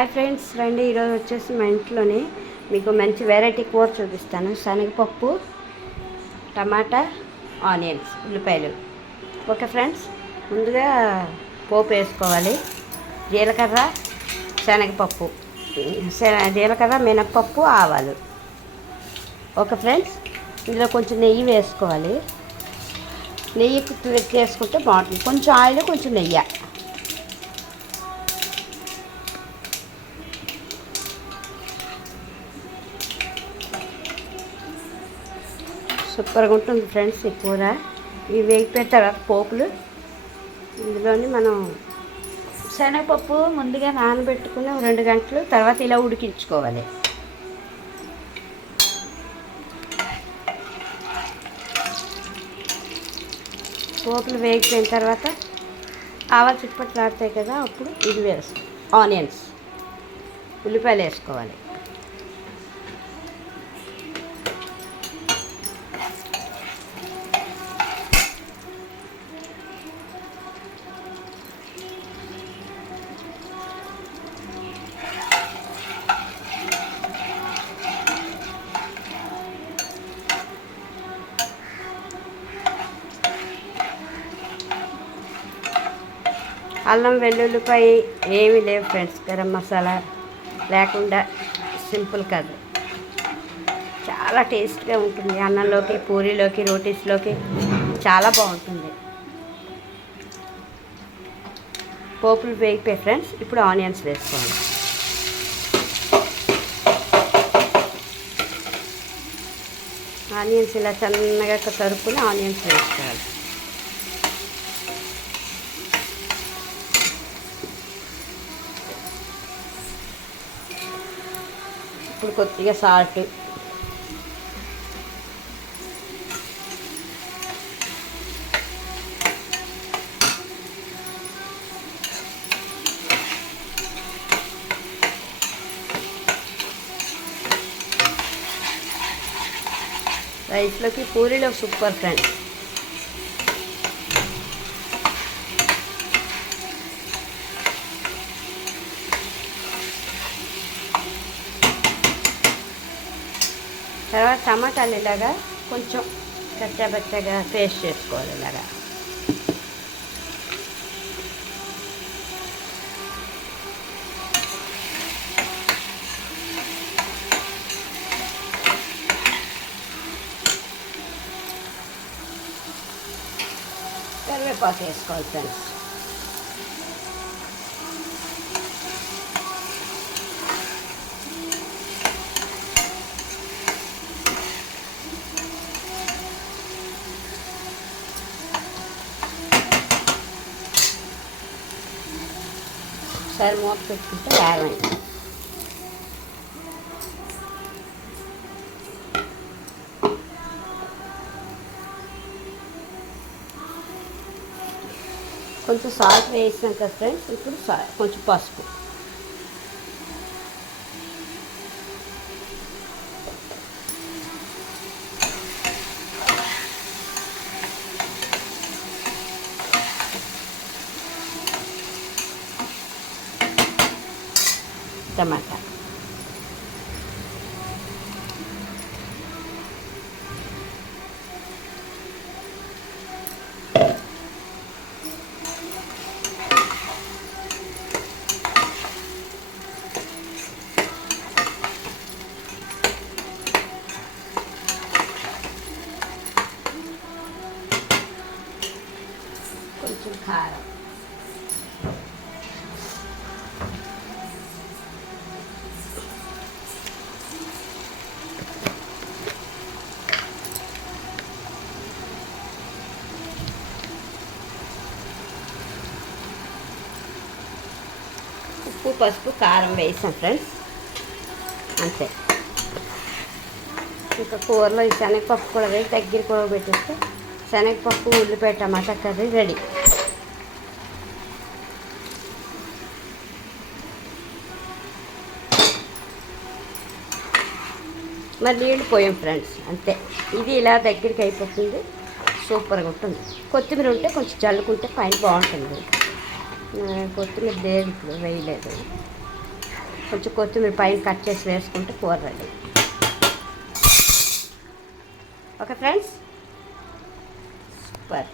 Hi friends, రండి. ఈరోజు వచ్చేసి మా ఇంట్లోని మీకు మంచి వెరైటీ కూర చూపిస్తాను. శనగపప్పు, టమాటా, ఆనియన్స్, ఉల్లిపాయలు. ఓకే ఫ్రెండ్స్, ముందుగా పోపు వేసుకోవాలి. జీలకర్ర, శనగపప్పు, జీలకర్ర, మినప్పప్పు, ఆవాలు. ఓకే ఫ్రెండ్స్, ఇందులో కొంచెం నెయ్యి వేసుకోవాలి. నెయ్యి వేసుకుంటే బాగుంటుంది. కొంచెం ఆయిల్, కొంచెం నెయ్యి. సూపర్గా ఉంటుంది ఫ్రెండ్స్ ఈ కూర. ఇవి వేగిపోయిన తర్వాత పోపులు ఇందులోని మనం శనగపప్పు ముందుగా నానబెట్టుకుని 2 గంటలు తర్వాత ఇలా ఉడికించుకోవాలి. పోపులు వేగిపోయిన తర్వాత ఆవాలు చిట్పట్లాడతాయి కదా, అప్పుడు ఇది వేసుకో ఆనియన్స్, ఉల్లిపాయలు వేసుకోవాలి. అల్లం వెల్లుల్లిపాయ ఏమీ లేవు ఫ్రెండ్స్. గరం మసాలా లేకుండా సింపుల్ కాదు, చాలా టేస్ట్గా ఉంటుంది. అన్నంలోకి, పూరీలోకి, రోటీస్లోకి చాలా బాగుంటుంది. పోపులు వేగిపోయి ఫ్రెండ్స్, ఇప్పుడు ఆనియన్స్ వేసుకోవాలి. ఆనియన్స్ ఇలా సన్నగా తరుక్కుని ఆనియన్స్ వేసుకోవాలి. ఇప్పుడు కొద్దిగా సాల్ట్, రైస్లోకి, పూరీలో సూపర్ ఫ్రెండ్స్. తర్వాత టమాటాలు ఇలాగా కొంచెం కచ్చాబచ్చగా పేస్ట్ చేసుకోవాలి. ఇలాగా కరివేపాకు వేసుకోవాలి ఫ్రెండ్స్. ఒకసారి మూత పెట్టుకుంటే వేగమైంది. కొంచెం సాల్ట్ వేసినాక ఫ్రెండ్స్, ఇప్పుడు కొంచెం పసుపు, టమాటా, కొంచెం కారం, ఉప్పు, పసుపు, కారం వేసాం ఫ్రెండ్స్, అంతే. ఇంకా కూరలో ఈ శనగపప్పు కూడా వేసి దగ్గర కూడా పెట్టేస్తే శనగపప్పు, ఉల్లిపాయ, టమాటా కర్రీ రెడీ. మరి నీళ్ళు పోయాం ఫ్రెండ్స్, అంతే. ఇది ఇలా దగ్గరికి అయిపోతుంది. సూపర్గా ఉంటుంది. కొత్తిమీర ఉంటే కొంచెం చల్లుకుంటే పైన బాగుంటుంది. కొత్తిమీర లేదు, ఇప్పుడు వేయలేదు. కొంచెం కొత్తిమీర పైన కట్ చేసి వేసుకుంటే కూర రెడీ. Okay friends, super.